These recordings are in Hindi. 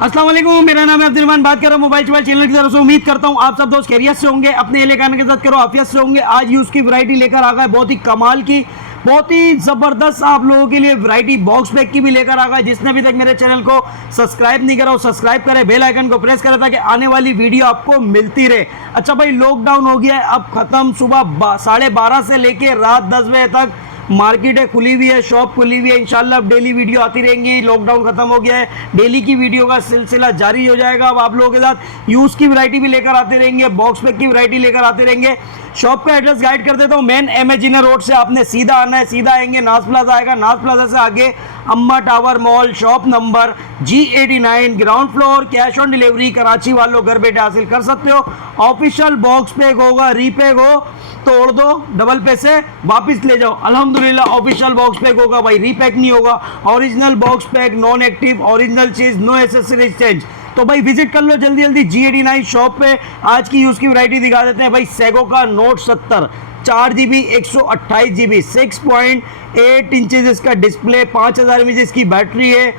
अस्सलाम वालेकुम, मेरा नाम है अब्दुल बात कर रहा हूँ मोबाइल चैनल की तरफ से। उम्मीद करता हूँ आप सब दोस्त खैरियत से होंगे, अपने एहले खाने के साथ करो आफियत से होंगे। आज यूज़ की वैरायटी लेकर आ गए, बहुत ही कमाल की, बहुत ही ज़बरदस्त आप लोगों के लिए वैरायटी बॉक्स पैक की भी लेकर आ गए। जिसने अभी तक मेरे चैनल को सब्सक्राइब नहीं करा हो सब्सक्राइब करें, बेल आइकन को प्रेस करें ताकि आने वाली वीडियो आपको मिलती रहे। अच्छा भाई, लॉकडाउन हो गया है अब ख़त्म। सुबह 12:30 से लेके रात 10 बजे तक मार्केटें खुली हुई है, शॉप खुली हुई है। इंशाल्लाह अब डेली वीडियो आती रहेंगी। लॉकडाउन खत्म हो गया है, डेली की वीडियो का सिलसिला जारी हो जाएगा। अब आप लोगों के साथ यूज़ की वैरायटी भी लेकर आते रहेंगे, बॉक्स पैक की वैरायटी लेकर आते रहेंगे। शॉप का एड्रेस गाइड कर देता हूँ। मेन एमेजिना रोड से आपने सीधा आना है, सीधा आएंगे नाज प्लाजा आएगा, नाज प्लाजा से आगे अम्मा tower mall, shop number G89, ground floor. Cash on delivery Karachi वालों घर बैठे हासिल कर सकते हो। ऑफिशियल बॉक्स पैक होगा, रीपैक हो तोड़ दो, डबल पैसे वापस ले जाओ। अल्हम्दुलिल्लाह ऑफिशियल बॉक्स पैक होगा भाई, रीपैक नहीं होगा। Original box pack, non active, original चीज, नो एसेसरीज चेंज। तो भाई विजिट कर लो जल्दी जल्दी G89 शॉप पे। आज की यूज़ की वैरायटी दिखा देते हैं भाई। सेगो का नोट 70 4GB 128GB 6.8 इंचेस इसका डिस्प्ले, 5000 mAh इसकी बैटरी है,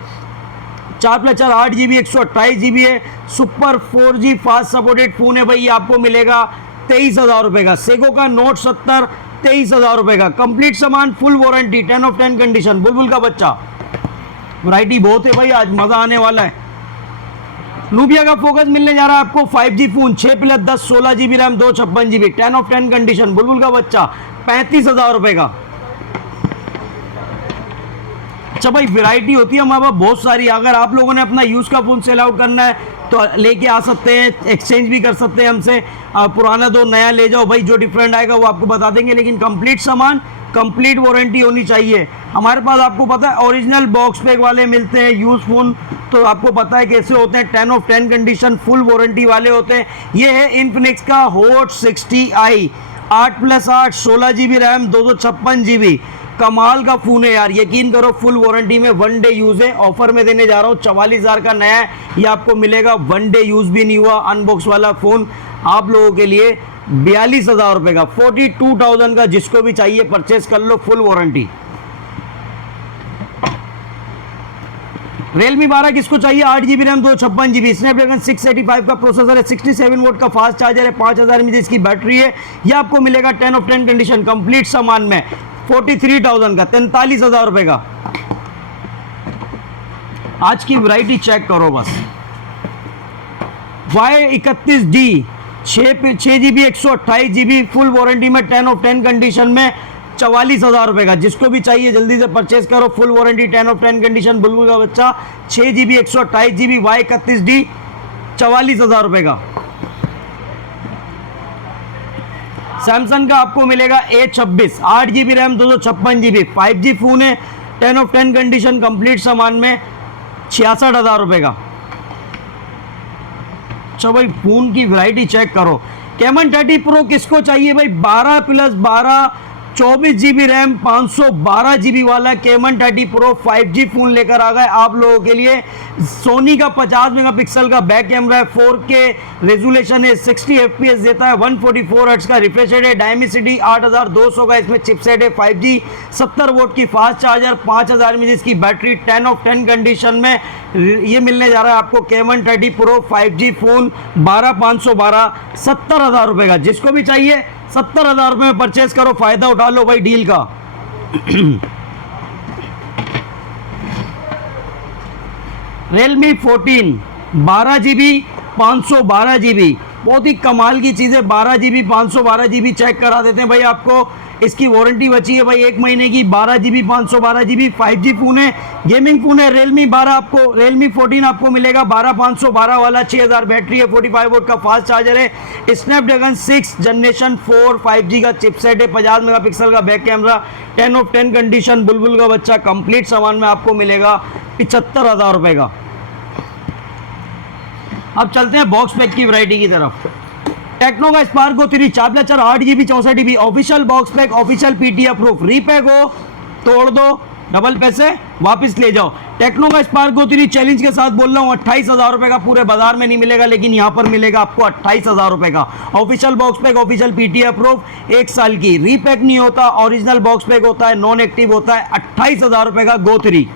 4+4 8GB 128GB है। Super 4G fast supported phone है भाई। ये आपको मिलेगा 23,000 रुपये का। सेगो का नोट 70 23,000 रुपये का। कंप्लीट सामान, फुल वारंटी, 10 of 10 कंडीशन, बुलबुल का बच्चा। वैरायटी बहुत है भाई, आज मज़ा आने वाला है। नूबिया का फोकस मिलने जा रहा है आपको 5G phone, 6+10 16GB RAM 256GB, 10 of 10 condition, बुलबुल का बच्चा, 35,000 रुपये का। अच्छा भाई, वैरायटी होती है हमारे पास बहुत सारी। अगर आप लोगों ने अपना यूज़ का फ़ोन सेल आउट करना है तो लेके आ सकते हैं, एक्सचेंज भी कर सकते हैं हमसे। पुराना दो नया ले जाओ भाई, जो डिफरेंट आएगा वो आपको बता देंगे, लेकिन कंप्लीट सामान, कंप्लीट वारंटी होनी चाहिए हमारे पास। आपको पता है ओरिजिनल बॉक्स पैक वाले मिलते हैं यूज़ फ़ोन, तो आपको पता है कैसे होते हैं। 10 of 10 कंडीशन, फुल वारंटी वाले होते हैं। ये है इन्फिनिक्स का hot 60i, 8+8 16GB RAM 256GB। कमाल का फ़ोन है यार, यकीन करो फुल वारंटी में, 1 डे यूज़ है। ऑफर में देने जा रहा हूँ, 44,000 का नया है ये आपको मिलेगा। 1 डे यूज़ भी नहीं हुआ, अनबॉक्स वाला फ़ोन आप लोगों के लिए 42,000 रुपये का, 42,000 का। जिसको भी चाहिए परचेस कर लो, फुल वारंटी। Realme 12 किसको चाहिए, 8GB रैम 256GB, स्नैपड्रैगन 685 का प्रोसेसर है, 67 वोट का फास्ट चार्जर है, 5000 mAh इसकी बैटरी है। ये आपको मिलेगा 10 of 10 कंडीशन, कंप्लीट सामान में 43,000 का, 43,000 रुपये का। आज की वैरायटी चेक करो बस। Y31D 6GB 128GB full warranty में, 10 of 10 कंडीशन में, 44,000 रुपये का। जिसको भी चाहिए जल्दी से परचेस करो, फुल वारंटी, 10 of 10 कंडीशन, बुलबुल का बच्चा, 6GB 128GB Y31D 44,000 रुपये का। सैमसंग का आपको मिलेगा A26 8GB RAM 256GB 5G phone है, 10 of 10 कंडीशन, कंप्लीट सामान में, 66,000 रुपये का। अच्छा भाई, फ़ोन की वैरायटी चेक करो। कैमन 30 प्रो किसको चाहिए भाई, 12+12 24GB रैम 512GB वाला कैमन 30 प्रो 5G फ़ोन लेकर आ गए आप लोगों के लिए। सोनी का 50 मेगापिक्सल का बैक कैमरा है, 4K रेजोल्यूशन है, 60 FPS देता है, 144 हर्ट्ज का रिफ्रेश रेट है, डायमेंसिटी 8200 का इसमें चिपसेट है, 5G 70 वोट की फास्ट चार्जर, 5000 mAh इसकी बैटरी, 10 of 10 कंडीशन में। ये मिलने जा रहा है आपको कैमन 30 प्रो 5G फ़ोन 12,512 70,000 रुपये का। जिसको भी चाहिए 70,000 रुपये में परचेस करो, फ़ायदा उठा लो भाई डील का। Realme 14 12GB 512GB, बहुत ही कमाल की चीज़ है। 12GB 512GB चेक करा देते हैं भाई आपको। इसकी वारंटी बची है भाई 1 महीने की। 12GB 512GB 5G फ़ोन है, गेमिंग फ़ोन है। Realme 12 आपको, Realme 14 आपको मिलेगा 12,512 वाला, 6000 बैटरी है, 45 वोट का फास्ट चार्जर है, स्नैपड्रैगन 6 जनरेशन 4 5G का चिपसेट है, 50 मेगापिक्सल का बैक कैमरा, 10 of 10 कंडीशन, बुलबुल का बच्चा। कंप्लीट सामान में आपको मिलेगा 75,000 रुपये का। अब चलते हैं बॉक्स पैक की वैरायटी की तरफ। टेक्नो का Spark Go 3 4+4 8GB 64GB official box pack, official PTA approve, repack हो तोड़ दो, डबल पैसे वापस ले जाओ। टेक्नो का स्पार्क गो 3 चैलेंज के साथ बोल रहा हूँ, 28,000 रुपये का। पूरे बाजार में नहीं मिलेगा, लेकिन यहाँ पर मिलेगा आपको 28,000 रुपये का। Official box pack, official PTA approve, 1 साल की, रीपैक नहीं होता, ओरिजिनल बॉक्स पैक होता है, नॉन एक्टिव होता है। 28,000 रुपये का गो 3।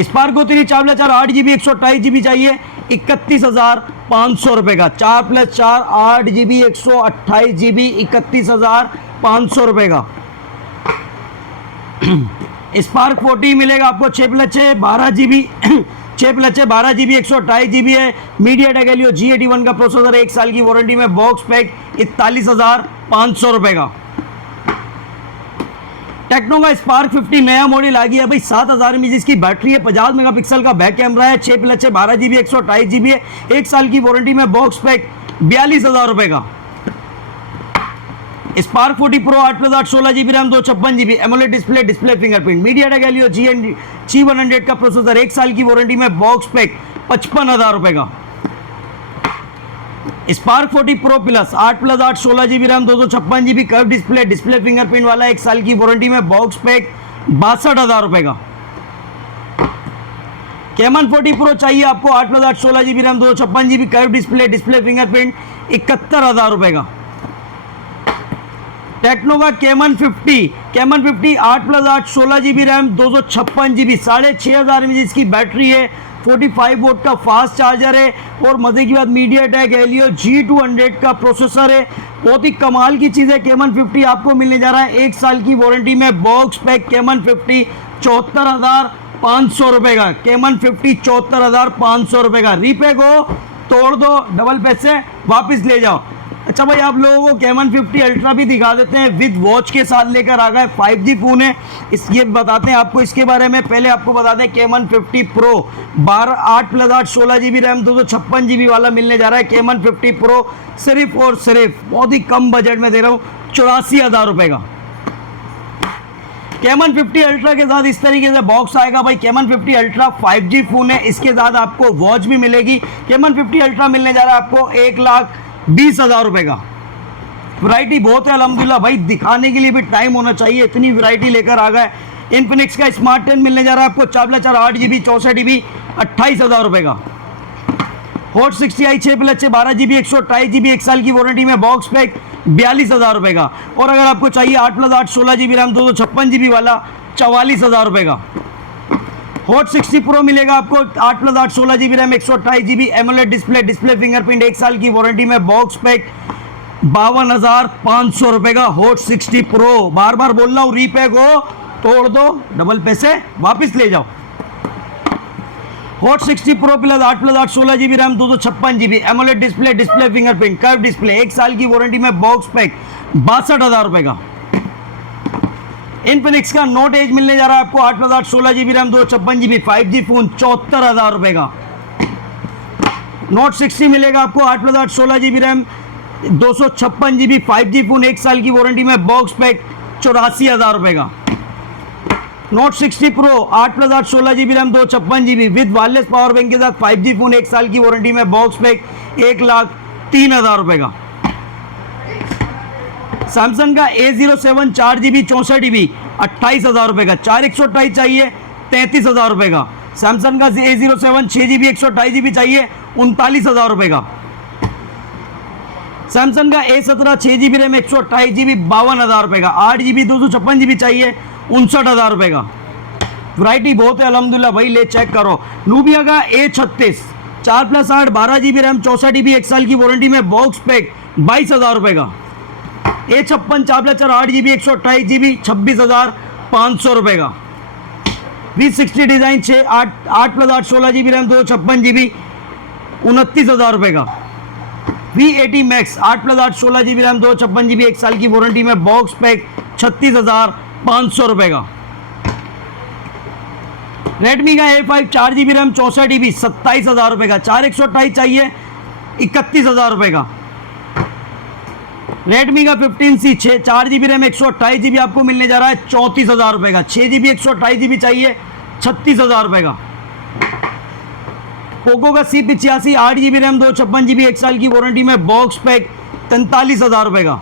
स्पार्को 3 4+4 8GB 128GB चाहिए 31,500 रुपए का। 4+4 8GB 128GB 31,500 रुपए का। स्पार्क 40 मिलेगा आपको 6+6 12GB 6+6 12GB 128GB है। मीडियाटेक हेलियो G81 का प्रोसेसर, 1 साल की वारंटी में, बॉक्स पैक 41,500 रुपए का। टेक्नो का स्पार्क 50 नया मॉडल आ गया भाई, 7000 mAh इसकी बैटरी है, 50 मेगापिक्सल का बैक कैमरा है, 6+6 12GB 128GB है, 1 साल की वारंटी में, बॉक्स पैक 42,000 रुपए का। Spark 40 pro 8+8 16GB RAM 256GB AMOLED display, display fingerprint, MediaTek Helio G100 का प्रोसेसर, 1 साल की वारंटी में, बॉक्स पैक 55,000 रुपए का। Spark 40 pro plus 8+8 16GB RAM 256GB curve display, display fingerprint वाला, 1 साल की वारंटी में, बॉक्स पैक 62,000 रुपए का। कैमन 40 प्रो चाहिए आपको 8+8 16GB RAM 256GB curve display, display fingerprint 71,000 रुपए का। टेक्नो का Camon 50 8+8 16GB RAM 256GB 6500 mAh इसकी बैटरी है, 45 वोल्ट का फास्ट चार्जर है, और मजे की बात मीडियाटेक हेलियो G200 का प्रोसेसर है। बहुत ही कमाल की चीज़ है। कैमन 50 आपको मिलने जा रहा है 1 साल की वारंटी में, बॉक्स पैक कैमन 50 74,500 रुपए का। कैमन 50 74,500 रुपए का। रीपे को तोड़ दो, डबल पैसे वापस ले जाओ। अच्छा भाई, आप लोगों को कैमन 50 अल्ट्रा भी दिखा देते हैं, विद वॉच के साथ लेकर आ गए। 5G फ़ोन है, ये बताते हैं आपको इसके बारे में। पहले आपको बता दें caiman 50 pro 8+8 16GB RAM 256GB वाला मिलने जा रहा है। कैमन 50 प्रो सिर्फ और सिर्फ बहुत ही कम बजट में दे रहा हूँ 84,000 रुपये का। कैमन 50 अल्ट्रा के साथ इस तरीके से बॉक्स आएगा भाई। कैमन 50 अल्ट्रा 5G फ़ोन है, इसके साथ आपको वॉच भी मिलेगी। कैमन 50 अल्ट्रा मिलने जा रहा है आपको 1,20,000 रुपए का। वैरायटी बहुत है अल्हम्दुलिल्लाह भाई, दिखाने के लिए भी टाइम होना चाहिए, इतनी वैरायटी लेकर आ गए। इन्फिनिक्स का स्मार्ट 10 मिलने जा रहा है आपको 4+4 8GB 64GB 28,000 रुपए का। हॉट 60i 6+6 12GB 128GB 1 साल की वारंटी में, बॉक्स पैक 42,000 रुपए का। और अगर आपको चाहिए 8+8 16GB रैम 256GB वाला 44,000 रुपए का। हॉट 60 प्रो मिलेगा आपको 8+8 16GB RAM 128GB AMOLED display, display fingerprint, 1 साल की वारंटी में, बॉक्स पैक 52,500 रुपए का। हॉट 60 प्रो, बार बार बोल रहा हूँ, रीपे को तोड़ दो, डबल पैसे वापस ले जाओ। Hot 60 pro plus 8+8 16GB RAM 256GB AMOLED display, display fingerprint, curve display, 1 साल की वारंटी में, बॉक्स पैक 62,000 रुपए का। इन्फिनिक्स का नोट एज मिलने जा रहा है आपको 8+8 16GB RAM 256GB 5G phone 74,000 रुपए का। नोट 60 मिलेगा आपको 8+8 16GB RAM 256GB 5G phone, 1 साल की वारंटी में, बॉक्स पैक 84,000 रुपए का। Note 60 pro 8+8 16GB RAM 256GB with wireless power bank के साथ 5G फोन, 1 साल की वारंटी में, बॉक्स पैक 1,03,000 रुपए का। सैमसंग का A07 4GB 64GB 28,000 रुपए का। 4128 चाहिए 33,000 रुपए का। सैमसंग का A07 6GB 128GB चाहिए 39,000 रुपए का। सैमसंग का A17 6GB रैम 128GB 52,000 रुपए का। 8GB 256GB चाहिए 59,000 रुपए का। वैरायटी बहुत है अल्हम्दुलिल्लाह भाई, ले चेक करो। नूबिया का A36 4+8 12GB रैम 64GB 1 साल की वारंटी में, बॉक्स पैक 22,000 रुपए का। A56 4+4 8GB 128GB 26,500 रुपए का। V60 design 8+8 16GB RAM 256GB 29,000 रुपए का। V80 max 8+8 16GB RAM 256GB 1 साल की वारंटी में, बॉक्स पैक 36,500 रुपए का। रेडमी का A5 4GB रैम 64GB 27,000 रुपए का। 4128 चाहिए 31,000 रुपए का। रेडमी का 15C 4GB रैम 128GB आपको मिलने जा रहा है 34,000 रुपए का। 6GB 128GB चाहिए 36,000 रुपए का। पोको का C85 8GB रैम 256GB 1 साल की वारंटी में, बॉक्स पैक 43,000 रुपए का।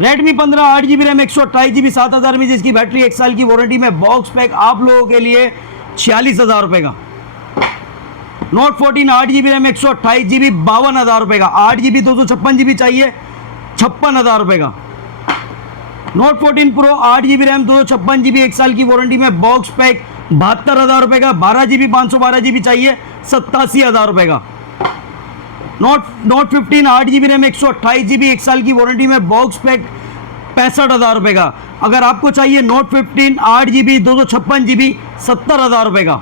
Redmi 15 8GB RAM 128GB 7,000 mAh जिसकी बैटरी, 1 साल की वारंटी में, बॉक्स पैक आप लोगों के लिए 46,000 रुपए का। नोट 14 8GB रैम 128GB 52,000 रुपए का। 8GB 256GB चाहिए 56,000 रुपए का। Note 14 pro 8GB RAM 256GB 1 साल की वारंटी में, बॉक्स पैक 72,000 रुपये का। 12 GB 512 GB चाहिए 87,000 रुपये का। नोट 15 8 GB रैम 128 GB 1 साल की वारंटी में बॉक्स पैक 65,000 रुपये का। अगर आपको चाहिए नोट 15 8 GB 256 GB 70,000 रुपये का।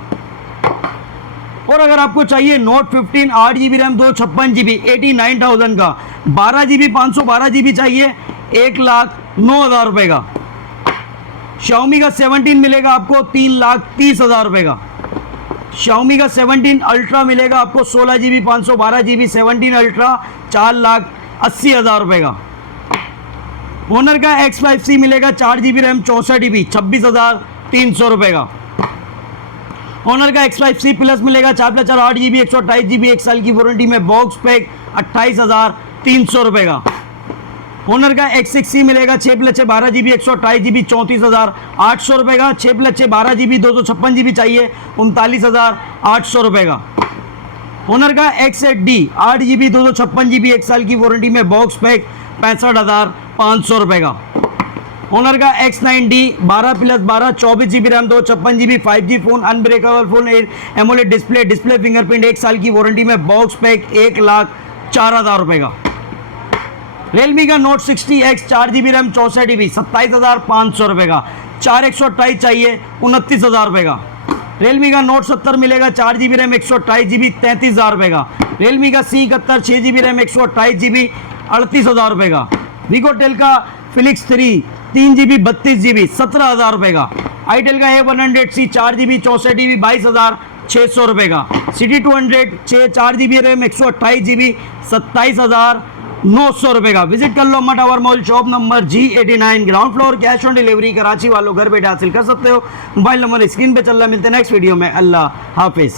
और अगर आपको चाहिए नोट 15 8 GB रैम 256 GB 89,000 का। 12 GB 512 GB चाहिए 1,09,000 रुपये का। Xiaomi का 17 मिलेगा आपको 3,30,000 रुपये का। Xiaomi का 17 अल्ट्रा मिलेगा आपको 16 GB 512 GB 17 अल्ट्रा 4,80,000 रुपये का। Honor का X5C मिलेगा 4 GB रैम 64 GB 26,300 रुपये का। Honor का X5C प्लस मिलेगा 4+4 8 GB 128 GB 1 साल की वारंटी में बॉक्स पैक 28,300 रुपये का। Honor का X6C मिलेगा 6+6 12 GB 128 GB 34,800 रुपये का। 6+6 12 GB 256 GB चाहिए 39,800 रुपये का। Honor का X8D 8 GB 256 GB 1 साल की वारंटी में बॉक्स पैक 65,500 रुपये का। Honor का X9D 12+12 24 GB RAM 256 GB 5G phone unbreakable phone AMOLED display fingerprint 1 साल की वारंटी में बॉक्स पैक 1,04,000 रुपये का। Realme का Note 60X 4 GB RAM 64 GB 27,500 रुपये का। 4 128 चाहिए 29,000 रुपये का। Realme का Note 70 मिलेगा 4 GB रैम 128 GB 33,000 रुपये का। Realme का C71 6 GB रैम 128 GB 38,000 रुपये का। Vigotel का Felix 3 3 GB 32 GB 17,000 रुपये का। Itel का A100C 4 GB 64 GB 22,600 रुपये का। City 200 4 GB रैम 128 GB 27,900 रुपये का। विजिट कर लो अम्मा tower mall shop number G89 ground floor. Cash on delivery Karachi वालों घर बैठे हासिल कर सकते हो। मोबाइल नंबर स्क्रीन पे चल रहा है। मिलते हैं नेक्स्ट वीडियो में। अल्लाह हाफिज़।